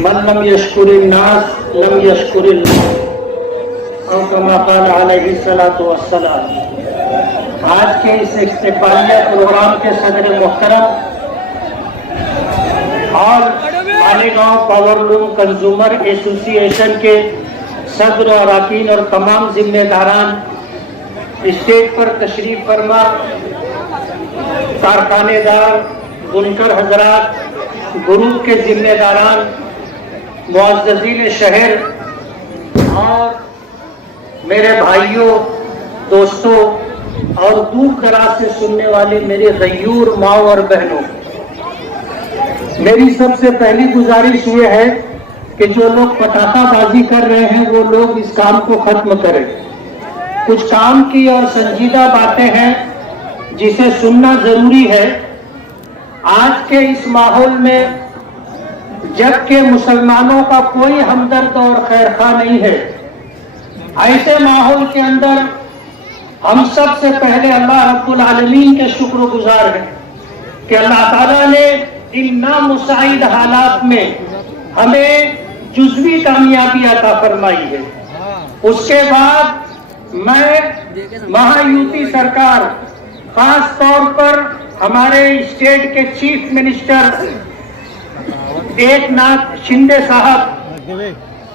من لم یشکر الناس لم یشکر اللہ او کما قال علیہ الصلوۃ والسلام۔ آج کے اس استقبالیہ پروگرام کے صدر محترم اور مالیگاؤں پاور لوم کنزیومر ایسوسی ایشن کے صدر اور اراکین اور تمام ذمہ داران، اسٹیج پر تشریف فرما کارخانے دار، بنکر حضرات، گروپ کے ذمہ داران، معززین شہر اور میرے بھائیوں، دوستوں اور دور دراز سے سننے والے میرے غیور ماؤں اور بہنوں، میری سب سے پہلی گزارش یہ ہے کہ جو لوگ پٹاخہ بازی کر رہے ہیں وہ لوگ اس کام کو ختم کریں۔ کچھ کام کی اور سنجیدہ باتیں ہیں جسے سننا ضروری ہے۔ آج کے اس ماحول میں جبکہ مسلمانوں کا کوئی ہمدرد اور خیرخواہ نہیں ہے، ایسے ماحول کے اندر ہم سب سے پہلے اللہ رب العالمین کے شکر گزار ہیں کہ اللہ تعالیٰ نے ان نامساعد حالات میں ہمیں جزوی کامیابی عطا فرمائی ہے۔ اس کے بعد میں مہایوتی سرکار، خاص طور پر ہمارے اسٹیٹ کے چیف منسٹر ایک ناتھ شندے صاحب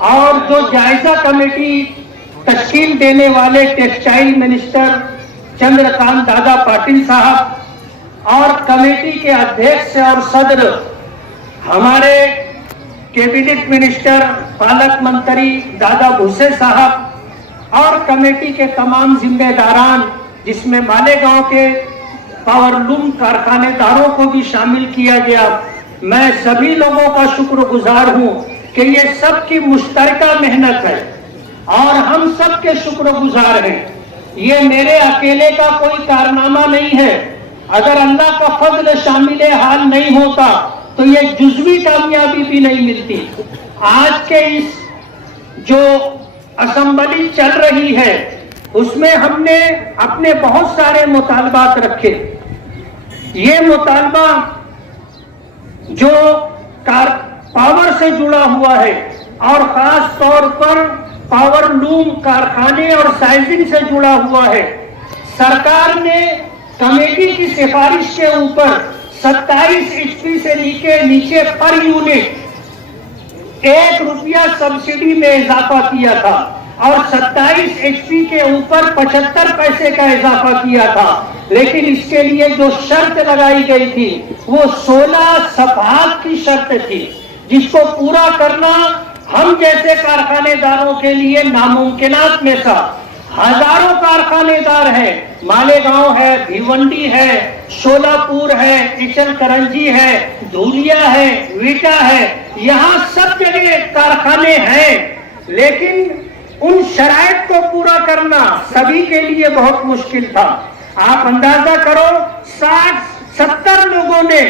اور جو جائزہ کمیٹی تشکیل دینے والے ٹیکسٹائل منسٹر چندرکانت دادا پاٹل صاحب اور کمیٹی کے ادھیکش اور صدر ہمارے کیبنٹ منسٹر پالک منتری دادا بھوسے صاحب اور کمیٹی کے تمام ذمہ داران، جس میں مالیگاؤں کے پاور لوم کارخانے داروں کو بھی شامل کیا گیا، میں سبھی لوگوں کا شکر گزار ہوں کہ یہ سب کی مشترکہ محنت ہے اور ہم سب کے شکر گزار ہیں۔ یہ میرے اکیلے کا کوئی کارنامہ نہیں ہے۔ اگر اللہ کا فضل شامل حال نہیں ہوتا تو یہ جزوی کامیابی بھی نہیں ملتی۔ آج کے اس جو اسمبلی چل رہی ہے اس میں ہم نے اپنے بہت سارے مطالبات رکھے۔ یہ مطالبہ جو پاور سے جڑا ہوا ہے اور خاص طور پر پاور لوم کارخانے اور سائزنگ سے جڑا ہوا ہے، سرکار نے کمیٹی کی سفارش کے اوپر 27 HP سے نیچے پر یونٹ 1 روپیہ سبسڈی میں اضافہ کیا تھا اور 27 HP کے اوپر 75 پیسے کا اضافہ کیا تھا، لیکن اس کے لیے جو شرط لگائی گئی تھی وہ 16 صفحات کی شرط تھی، جس کو پورا کرنا ہم جیسے کارخانے داروں کے لیے ناممکنات میں تھا۔ ہزاروں کارخانے دار ہیں، مالیگاؤں ہے، بھیونڈی ہے، شولہ پور ہے، اچل کرنجی ہے، دھولیا ہے، ویٹا ہے، یہاں سب جگہ کارخانے ہیں، لیکن ان شرائط کو پورا کرنا سبھی کے لیے بہت مشکل تھا۔ آپ اندازہ کرو 60-70 لوگوں نے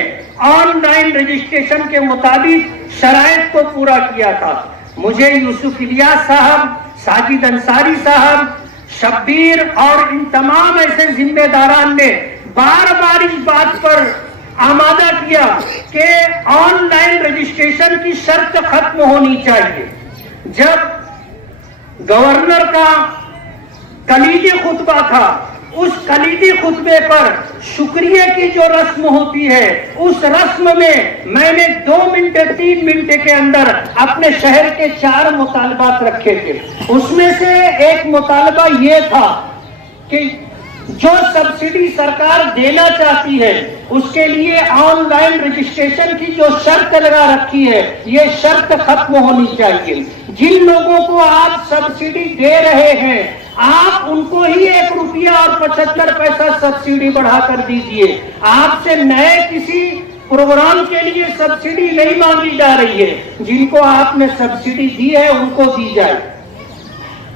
آن لائن رجسٹریشن کے مطابق شرائط کو پورا کیا تھا۔ مجھے یوسف الیاس صاحب، ساجد انصاری صاحب، شبیر اور ان تمام ایسے ذمہ داران نے بار بار اس بات پر آمادہ کیا کہ آن لائن رجسٹریشن کی شرط ختم ہونی چاہیے۔ جب گورنر کا کلیدی خطبہ تھا، اس کلیدی خطبے پر شکریہ کی جو رسم ہوتی ہے، اس رسم میں نے 2 منٹ 3 منٹ کے اندر اپنے شہر کے 4 مطالبات رکھے تھے۔ اس میں سے ایک مطالبہ یہ تھا کہ جو سبسڈی سرکار دینا چاہتی ہے اس کے لیے آن لائن رجسٹریشن کی جو شرط لگا رکھی ہے، یہ شرط ختم ہونی چاہیے۔ جن لوگوں کو آپ سبسڈی دے رہے ہیں، آپ ان کو ہی 1 روپیہ اور 75 پیسہ سبسڈی بڑھا کر دیجئے۔ آپ سے نئے کسی پروگرام کے لیے سبسڈی نہیں مانگی جا رہی ہے، جن کو آپ نے سبسڈی دی ہے ان کو دی جائے۔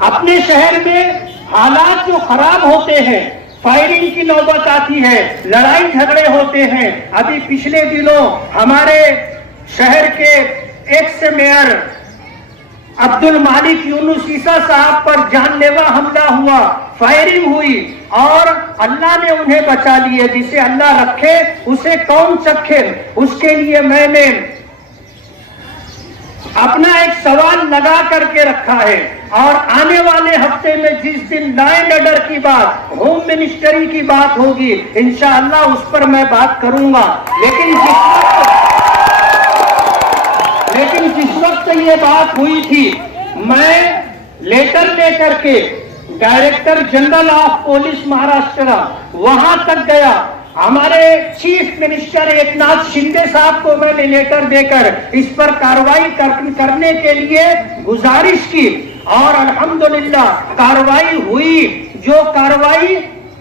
اپنے شہر میں حالات جو خراب ہوتے ہیں، فائرنگ کی نوبت آتی ہے، لڑائی جھگڑے ہوتے ہیں۔ ابھی پچھلے دنوں ہمارے شہر کے ایکس میئر عبد المالک یونس عیسیٰ صاحب پر جان لیوا حملہ ہوا، فائرنگ ہوئی اور اللہ نے انہیں بچا لیے۔ جسے اللہ رکھے اسے کون چکھے، اس کے لیے میں نے اپنا ایک سوال لگا کر کے رکھا ہے، اور آنے والے ہفتے میں جس دن لا اینڈ آرڈر کی بات، ہوم منسٹری کی بات ہوگی، انشاءاللہ اس پر میں بات کروں گا۔ لیکن جس وقت یہ بات ہوئی تھی، میں لیٹر لے کر کے director general of police Maharashtra وہاں تک گیا، ہمارے چیف منسٹر ایک ناتھ شندے صاحب کو میں نے لیٹر دے کر اس پر کارروائی کرنے کے لیے گزارش کی، اور الحمدللہ کارروائی ہوئی۔ جو کارروائی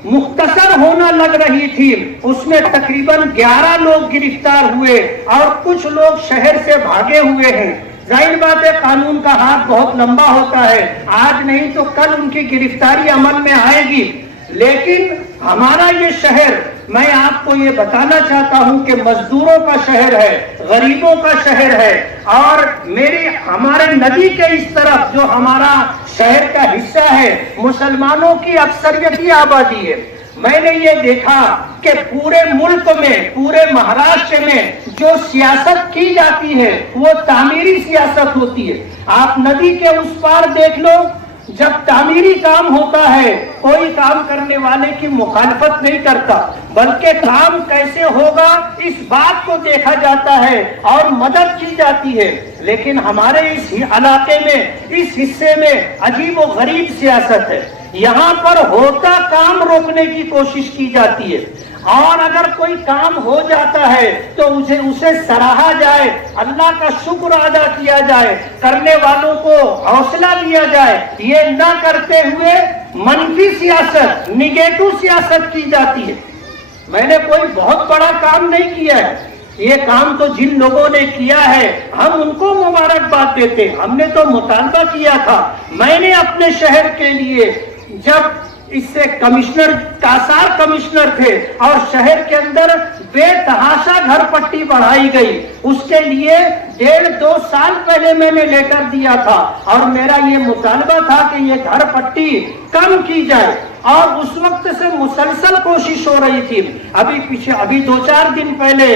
مختصر ہونا لگ رہی تھی، اس میں تقریباً 11 لوگ گرفتار ہوئے اور کچھ لوگ شہر سے بھاگے ہوئے ہیں۔ ظاہر بات ہے قانون کا ہاتھ بہت لمبا ہوتا ہے، آج نہیں تو کل ان کی گرفتاری عمل میں آئے گی۔ لیکن ہمارا یہ شہر، میں آپ کو یہ بتانا چاہتا ہوں کہ مزدوروں کا شہر ہے، غریبوں کا شہر ہے، اور ہمارے ندی کے اس طرف جو ہمارا شہر کا حصہ ہے، مسلمانوں کی اکثریتی آبادی ہے۔ میں نے یہ دیکھا کہ پورے ملک میں، پورے مہاراشٹر میں جو سیاست کی جاتی ہے وہ تعمیری سیاست ہوتی ہے۔ آپ ندی کے اس پار دیکھ لو، جب تعمیری کام ہوتا ہے کوئی کام کرنے والے کی مخالفت نہیں کرتا، بلکہ کام کیسے ہوگا اس بات کو دیکھا جاتا ہے اور مدد کی جاتی ہے۔ لیکن ہمارے اس علاقے میں، اس حصے میں عجیب و غریب سیاست ہے۔ یہاں پر ہوتا کام روکنے کی کوشش کی جاتی ہے، اور اگر کوئی کام ہو جاتا ہے تو اسے سراہا جائے، اللہ کا شکر ادا کیا جائے، کرنے والوں کو حوصلہ دیا جائے۔ یہ نہ کرتے ہوئے منفی سیاست، نیگیٹو سیاست کی جاتی ہے۔ میں نے کوئی بہت بڑا کام نہیں کیا ہے، یہ کام تو جن لوگوں نے کیا ہے ہم ان کو مبارکباد دیتے۔ ہم نے تو مطالبہ کیا تھا، میں نے اپنے شہر کے لیے، جب اس سے کمشنر کاسار کمشنر تھے اور شہر کے اندر بے تحاشا گھر پٹی بڑھائی گئی، اس کے لیے 1.5-2 سال پہلے میں نے لیٹر دیا تھا، اور میرا یہ مطالبہ تھا کہ یہ گھر پٹی کم کی جائے، اور اس وقت سے مسلسل کوشش ہو رہی تھی۔ ابھی 2-4 دن پہلے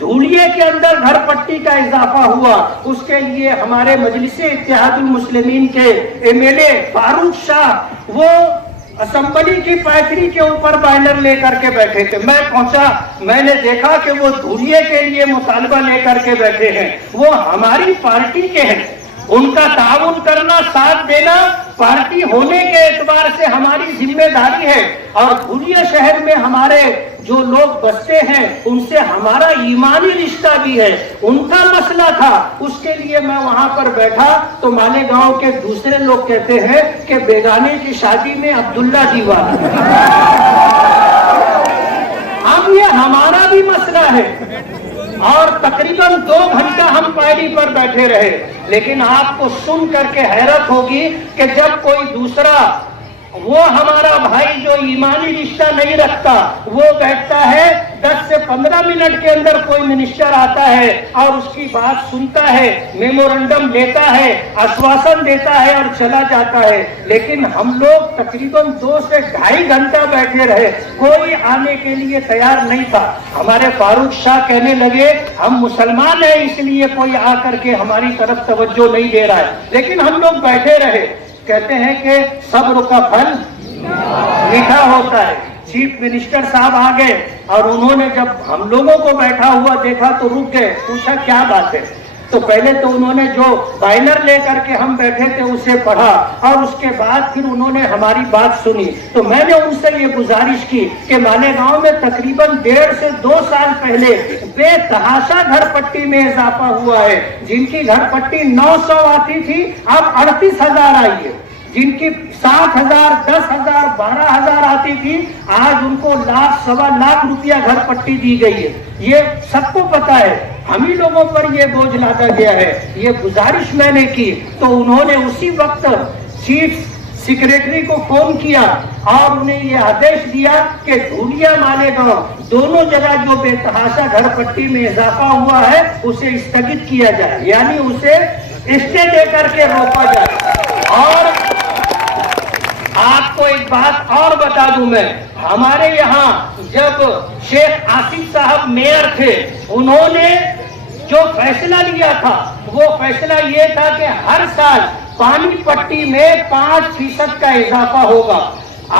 دھولیے کے اندر گھر پٹی کا اضافہ ہوا، اس کے لیے ہمارے مجلس اتحاد المسلمین کے MLA فاروق شاہ وہ اسمبلی کی پائتری کے اوپر بینر لے کر کے بیٹھے تھے۔ میں پہنچا، میں نے دیکھا کہ وہ دھولیے کے لیے مطالبہ لے کر کے بیٹھے ہیں، وہ ہماری پارٹی کے ہیں، ان کا تعاون کرنا، ساتھ دینا پارٹی ہونے کے اعتبار سے ہماری ذمہ داری ہے، اور دھولیے شہر میں ہمارے جو لوگ بستے ہیں ان سے ہمارا ایمانی رشتہ بھی ہے۔ ان کا مسئلہ تھا، اس کے لیے میں وہاں پر بیٹھا تو مالیگاؤں کے دوسرے لوگ کہتے ہیں کہ بیگانے کی شادی میں عبداللہ دیوانہ۔ اب یہ ہمارا بھی مسئلہ ہے، اور تقریباً 2 گھنٹہ ہم پائری پر بیٹھے رہے۔ لیکن آپ کو سن کر کے حیرت ہوگی کہ جب کوئی دوسرا، وہ ہمارا بھائی جو ایمانی رشتہ نہیں رکھتا، وہ بیٹھتا ہے 10 سے 15 منٹ کے اندر کوئی منسٹر آتا ہے اور اس کی بات سنتا ہے، میمورنڈم لیتا ہے، آشواسن دیتا ہے اور چلا جاتا ہے۔ لیکن ہم لوگ تقریباً 2 سے 2.5 گھنٹہ بیٹھے رہے، کوئی آنے کے لیے تیار نہیں تھا۔ ہمارے فاروق شاہ کہنے لگے ہم مسلمان ہیں اس لیے کوئی آ کر کے ہماری طرف توجہ نہیں دے رہا ہے، لیکن ہم لوگ بیٹھے رہے۔ کہتے ہیں کہ صبر کا پھل میٹھا ہوتا ہے۔ چیف منسٹر صاحب آ گئے، اور انہوں نے جب ہم لوگوں کو بیٹھا ہوا دیکھا تو رک گئے، پوچھا کیا بات ہے؟ تو پہلے تو انہوں نے جو بینر لے کر کے ہم بیٹھے تھے اسے پڑھا، اور اس کے بعد پھر انہوں نے ہماری بات سنی۔ تو میں نے ان سے یہ گزارش کی کہ مالیگاؤں میں تقریباً 1.5 سے 2 سال پہلے بے تحاشا گھر پٹی میں اضافہ ہوا ہے۔ جن کی گھر پٹی 900 آتی تھی اب 38,000 آئی ہے، جن کی 7,000 10,000 12,000 آتی تھی آج ان کو 1,00,000-1.25 روپیہ گھر پٹی دی گئی ہے۔ یہ سب کو پتا ہے، ہم ہی لوگوں پر یہ بوجھ لادا گیا ہے۔ یہ گزارش میں نے کی تو انہوں نے اسی وقت چیف سیکریٹری کو فون کیا اور انہیں یہ آدیش دیا کہ دھولیا مالیگاؤں دونوں جگہ جو بے تحاشا گھر پٹی میں اضافہ ہوا ہے اسے استھگت کیا جائے، یعنی اسے اسٹے دے کر کے روکا جائے۔ اور آپ کو ایک بات اور بتا دوں میں، ہمارے یہاں جب شیخ آصف صاحب میئر تھے، انہوں نے جو فیصلہ لیا تھا وہ فیصلہ یہ تھا کہ ہر سال پانی پٹی میں 5% کا اضافہ ہوگا۔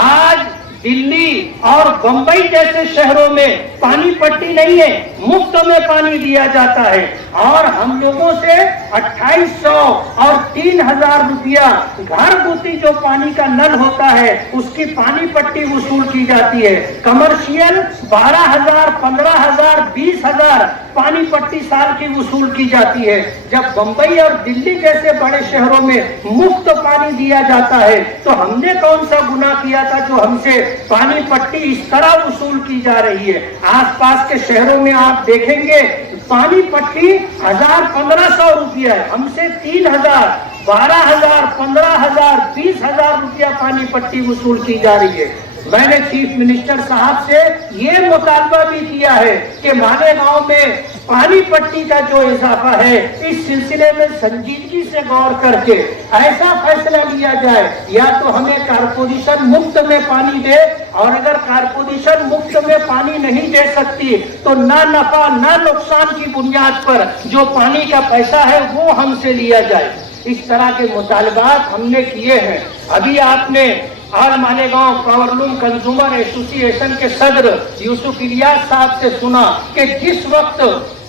آج دلی اور بمبئی جیسے شہروں میں پانی پٹی نہیں ہے، مفت میں پانی دیا جاتا ہے، اور ہم لوگوں سے 2800 اور 3000 روپیہ گھر گھتی جو پانی کا نل ہوتا ہے اس کی پانی پٹی وصول کی جاتی ہے۔ کمرشیل 12,000 15,000 20,000 پانی پٹی سال کی وصول کی جاتی ہے۔ جب بمبئی اور دلی جیسے بڑے شہروں میں مفت پانی دیا جاتا ہے تو ہم نے کون سا گناہ کیا تھا جو ہم سے پانی پٹی اس طرح وصول کی جا رہی ہے؟ آس پاس کے شہروں میں آپ دیکھیں گے پانی پٹی 1,000-1,500 روپیہ ہے، ہم سے 3,000 12,000 15,000 20,000 روپیہ پانی پٹی وصول کی جا رہی ہے۔ میں نے چیف منسٹر صاحب سے یہ مطالبہ بھی کیا ہے کہ مالیگاؤں میں پانی پٹی کا جو اضافہ ہے اس سلسلے میں سنجیدگی سے غور کر کے ایسا فیصلہ لیا جائے، یا تو ہمیں کارپوریشن مفت میں پانی دے، اور اگر کارپوریشن مفت میں پانی نہیں دے سکتی تو نہ نفع نہ نقصان کی بنیاد پر جو پانی کا پیسہ ہے وہ ہم سے لیا جائے۔ اس طرح کے مطالبات ہم نے کیے ہیں۔ ابھی آپ نے آل مالیگاؤں پاورلوم کنزیومر ایسوسی ایشن کے صدر یوسف الیاس صاحب سے سنا کہ جس وقت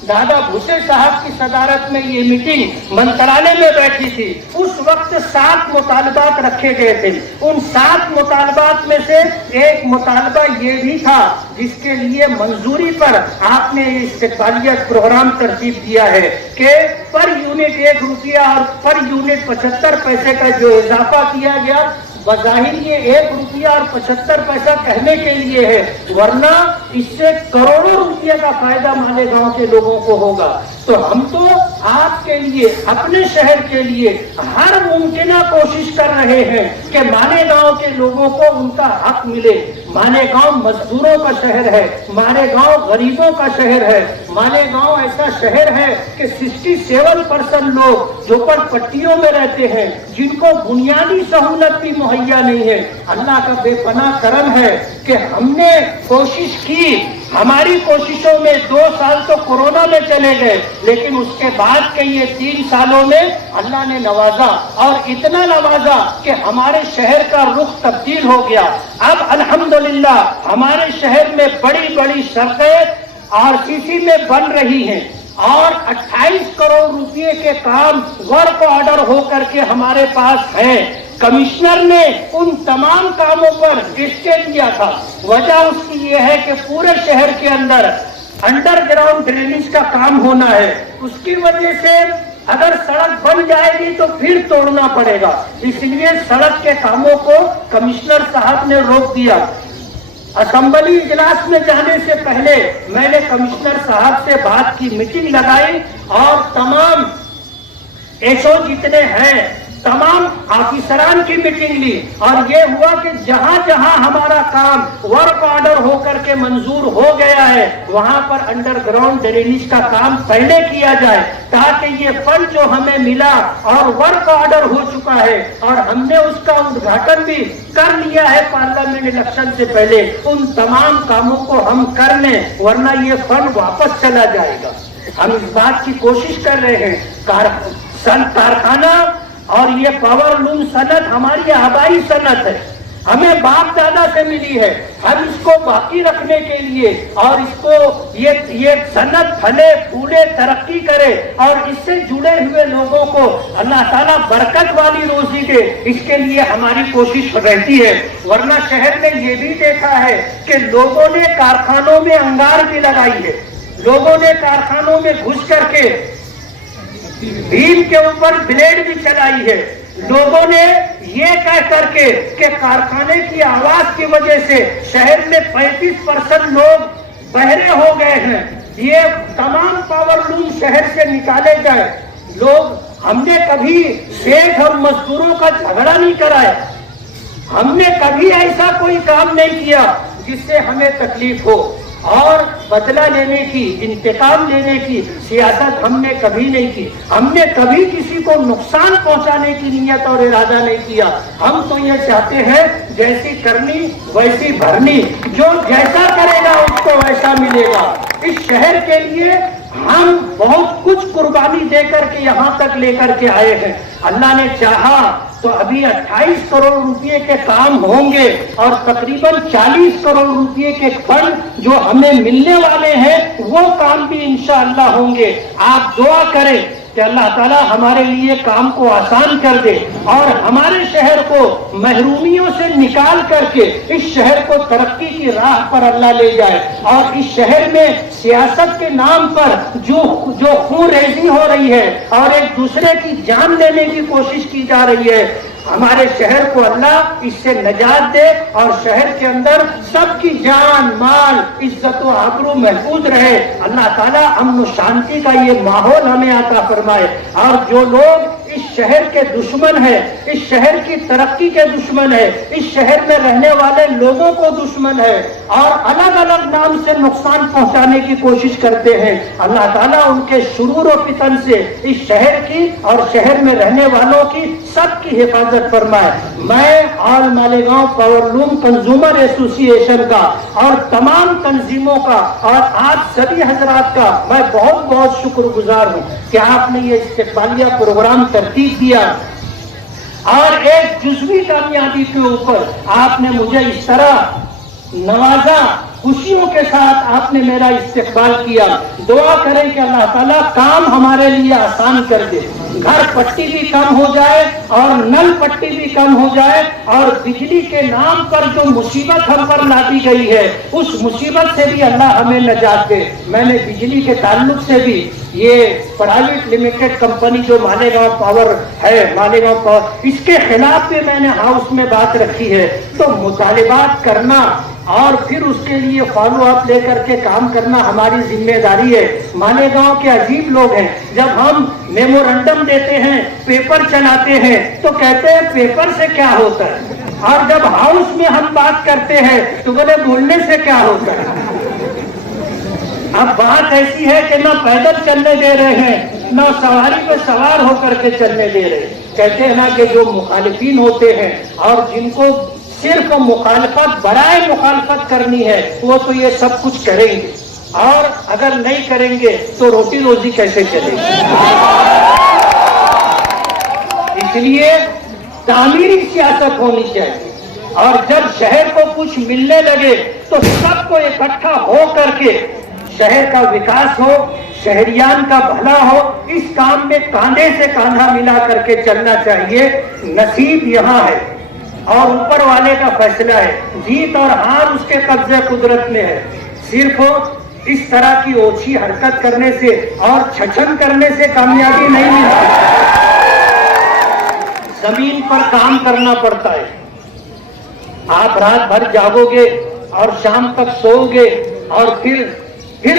دادا بھوسے صاحب کی صدارت میں یہ میٹنگ منترالیہ میں بیٹھی تھی اس وقت 7 مطالبات رکھے گئے تھے۔ ان 7 مطالبات میں سے ایک مطالبہ یہ بھی تھا جس کے لیے منظوری پر آپ نے استقبالیت پروگرام ترتیب دیا ہے کہ پر یونٹ 1 روپیہ اور پر یونٹ 75 پیسے کا جو اضافہ کیا گیا، بظاہر یہ 1 روپیہ اور 75 پیسہ کہنے کے لیے ہے، ورنہ اس سے کروڑوں روپیہ کا فائدہ مالیگاؤں کے لوگوں کو ہوگا۔ تو ہم تو آپ کے لیے اپنے شہر کے لیے ہر ممکنہ کوشش کر رہے ہیں کہ مالیگاؤں کے لوگوں کو ان کا حق ملے۔ مالیگاؤں مزدوروں کا شہر ہے، مالیگاؤں غریبوں کا شہر ہے، مالیگاؤں ایسا شہر ہے کہ 67% لوگ جھوپڑ پٹیوں میں رہتے ہیں جن کو بنیادی سہولت بھی مہیا نہیں ہے۔ اللہ کا بے پناہ کرم ہے کہ ہم نے کوشش کی، ہماری کوششوں میں 2 سال تو کورونا میں چلے گئے، لیکن اس کے بعد کے یہ 3 سالوں میں اللہ نے نوازا، اور اتنا نوازا کہ ہمارے شہر کا رخ تبدیل ہو گیا۔ اب الحمدللہ ہمارے شہر میں بڑی بڑی سڑکیں RCC میں بن رہی ہیں، اور 28 کروڑ روپے کے کام ورک آرڈر ہو کر کے ہمارے پاس ہیں۔ کمشنر نے ان تمام کاموں پر اسٹے دیا تھا۔ وجہ اس کی یہ ہے کہ پورے شہر کے اندر انڈر گراؤنڈ ڈرینیج کا کام ہونا ہے، اس کی وجہ سے اگر سڑک بن جائے گی تو پھر توڑنا پڑے گا، اس لیے سڑک کے کاموں کو کمشنر صاحب نے روک دیا۔ اسمبلی اجلاس میں جانے سے پہلے میں نے کمشنر صاحب سے بات کی، میٹنگ لگائی، اور تمام ایسو جتنے ہیں تمام آفیسران کی میٹنگ لی، اور یہ ہوا کہ جہاں جہاں ہمارا کام ورک آرڈر ہو کر کے منظور ہو گیا ہے وہاں پر انڈر گراؤنڈ ڈرینیج کا کام پہلے کیا جائے، تاکہ یہ فنڈ جو ہمیں ملا اور ورک آرڈر ہو چکا ہے اور ہم نے اس کا ادگھاٹن بھی کر لیا ہے پارلیمنٹ الیکشن سے پہلے، ان تمام کاموں کو ہم کر لیں، ورنہ یہ فنڈ واپس چلا جائے گا۔ ہم اس بات کی کوشش کر رہے ہیں، کارخانہ اور یہ پاور لوم صنعت ہماری آبائی صنعت ہے، ہمیں باپ دادا سے ملی ہے، ہم اس کو باقی رکھنے کے لیے اور اس کو یہ صنعت پھلے پھولے ترقی کرے اور اس سے جڑے ہوئے لوگوں کو اللہ تعالیٰ برکت والی روزی دے، اس کے لیے ہماری کوشش رہتی ہے۔ ورنہ شہر میں یہ بھی دیکھا ہے کہ لوگوں نے کارخانوں میں انگار بھی لگائی ہے، لوگوں نے کارخانوں میں گھس کر کے بھیم کے اوپر بلیڈ بھی چلائی ہے، لوگوں نے یہ کہہ کر کے کہ کارخانے کی آواز کی وجہ سے شہر میں 35% لوگ بہرے ہو گئے ہیں، یہ تمام پاور لوم شہر سے نکالے جائے۔ لوگ، ہم نے کبھی سیٹھ اور مزدوروں کا جھگڑا نہیں کرایا، ہم نے کبھی ایسا کوئی کام نہیں کیا جس سے ہمیں تکلیف ہو، اور بدلہ لینے کی، انتقام لینے کی سیاست ہم نے کبھی نہیں کی، ہم نے کبھی کسی کو نقصان پہنچانے کی نیت اور ارادہ نہیں کیا۔ ہم تو یہ چاہتے ہیں جیسی کرنی ویسی بھرنی، جو جیسا کرے گا اس کو ویسا ملے گا۔ اس شہر کے لیے ہم بہت کچھ قربانی دے کر کے یہاں تک لے کر کے آئے ہیں. اللہ نے چاہا تو ابھی 28 کروڑ روپے کے کام ہوں گے اور تقریباً 40 کروڑ روپے کے فنڈ جو ہمیں ملنے والے ہیں وہ کام بھی انشاءاللہ ہوں گے. آپ دعا کریں کہ اللہ تعالیٰ ہمارے لیے کام کو آسان کر دے اور ہمارے شہر کو محرومیوں سے نکال کر کے اس شہر کو ترقی کی راہ پر اللہ لے جائے. اور اس شہر میں سیاست کے نام پر جو خون ریزی ہو رہی ہے اور ایک دوسرے کی جان لینے کی کوشش کی جا رہی ہے، ہمارے شہر کو اللہ اس سے نجات دے اور شہر کے اندر سب کی جان مال عزت و آبرو محفوظ رہے. اللہ تعالیٰ امن و شانتی کا یہ ماحول ہمیں عطا فرمائے. اور جو لوگ اس شہر کے دشمن ہیں، اس شہر کی ترقی کے دشمن ہے، اس شہر میں رہنے والے لوگوں کو دشمن ہے اور الگ الگ نام سے نقصان پہنچانے کی کوشش کرتے ہیں، اللہ تعالیٰ ان کے شرور و فتن سے اس شہر کی اور شہر میں رہنے والوں کی سب کی حفاظت فرمائے. میں آل مالیگاؤں پاور لوم کنزیومر ایسوسی ایشن کا اور تمام تنظیموں کا اور آپ سبھی حضرات کا میں بہت بہت شکر گزار ہوں کہ آپ نے یہ استقبالیہ پروگرام ترتیب دیا اور ایک جزوی کامیابی کے اوپر آپ نے مجھے اس طرح نوازا. خوشیوں کے ساتھ آپ نے میرا استقبال کیا. دعا کریں کہ اللہ تعالیٰ کام ہمارے لیے آسان کر دے، گھر پٹی بھی کم ہو جائے اور نل پٹی بھی کم ہو جائے اور بجلی کے نام پر جو مصیبت ہم پر لادی گئی ہے اس مصیبت سے بھی اللہ ہمیں نجات دے. میں نے بجلی کے تعلق سے بھی یہ پرائیویٹ لمیٹڈ کمپنی جو مالیگاؤں پاور ہے، مالیگاؤں پاور، اس کے خلاف بھی میں نے ہاؤس میں بات رکھی ہے. تو مطالبات کرنا اور پھر اس کے لیے فالو اپ لے کر کے کام کرنا ہماری ذمہ داری ہے. مالیگاؤں کے عجیب لوگ ہیں، جب ہم میمورنڈم دیتے ہیں، پیپر چلاتے ہیں تو کہتے ہیں پیپر سے کیا ہوتا ہے، اور جب ہاؤس میں ہم بات کرتے ہیں تو بولے بولنے سے کیا ہوتا ہے. اب بات ایسی ہے کہ نہ پیدل چلنے دے رہے ہیں، نہ سواری پہ سوار ہو کر کے چلنے دے رہے. کہتے ہیں نا کہ جو مخالفین ہوتے ہیں اور جن کو صرف مخالفت برائے مخالفت کرنی ہے وہ تو یہ سب کچھ کریں گے، اور اگر نہیں کریں گے تو روٹی روزی کیسے چلے گی. اس لیے تعمیری سیاست ہونی چاہیے اور جب شہر کو کچھ ملنے لگے تو سب کو اکٹھا ہو کر کے شہر کا وکاس ہو، شہریان کا بھلا ہو. اس کام میں کاندھے سے کاندھا ملا کر کے چلنا چاہیے. نصیب یہاں ہے اور اوپر والے کا فیصلہ ہے، جیت اور ہار اس کے قبضے قدرت میں ہے. صرف اس طرح کی اوچھی حرکت کرنے سے اور چھچن کرنے سے کامیابی نہیں ملتی. زمین پر کام کرنا پڑتا ہے. آپ رات بھر جاگو گے اور شام تک سو گے اور پھر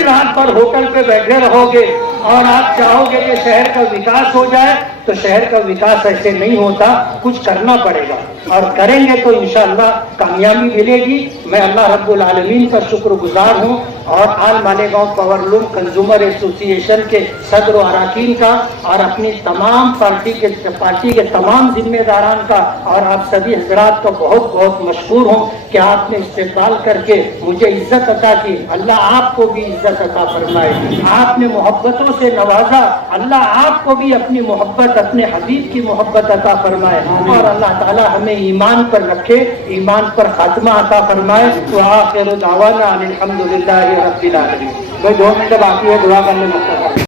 رات بھر ہوٹل پہ بیٹھے رہو گے اور آپ چاہو گے کہ شہر کا وکاس ہو جائے تو شہر کا وکاس ایسے نہیں ہوتا. کچھ کرنا پڑے گا اور کریں گے تو انشاءاللہ کامیابی ملے گی. میں اللہ رب العالمین کا شکر گزار ہوں اور آل مالیگاؤں پاور لوم کنزیومر ایسوسی ایشن کے صدر و اراکین کا اور اپنی تمام پارٹی کے تمام ذمہ داران کا اور آپ سبھی حضرات کا بہت بہت مشکور ہوں کہ آپ نے استقبال کر کے مجھے عزت عطا کی. اللہ آپ کو بھی عزت عطا فرمائے. آپ نے محبتوں سے نوازا، اللہ آپ کو بھی اپنی محبت، اپنے حبیب کی محبت عطا فرمائے اور اللہ تعالی ہمیں ایمان پر رکھے، ایمان پر خاتمہ عطا فرمائے. وآخر دعوانا الحمدللہ رب العالمین. 2 منٹ باقی ہے، دعا کرنے میں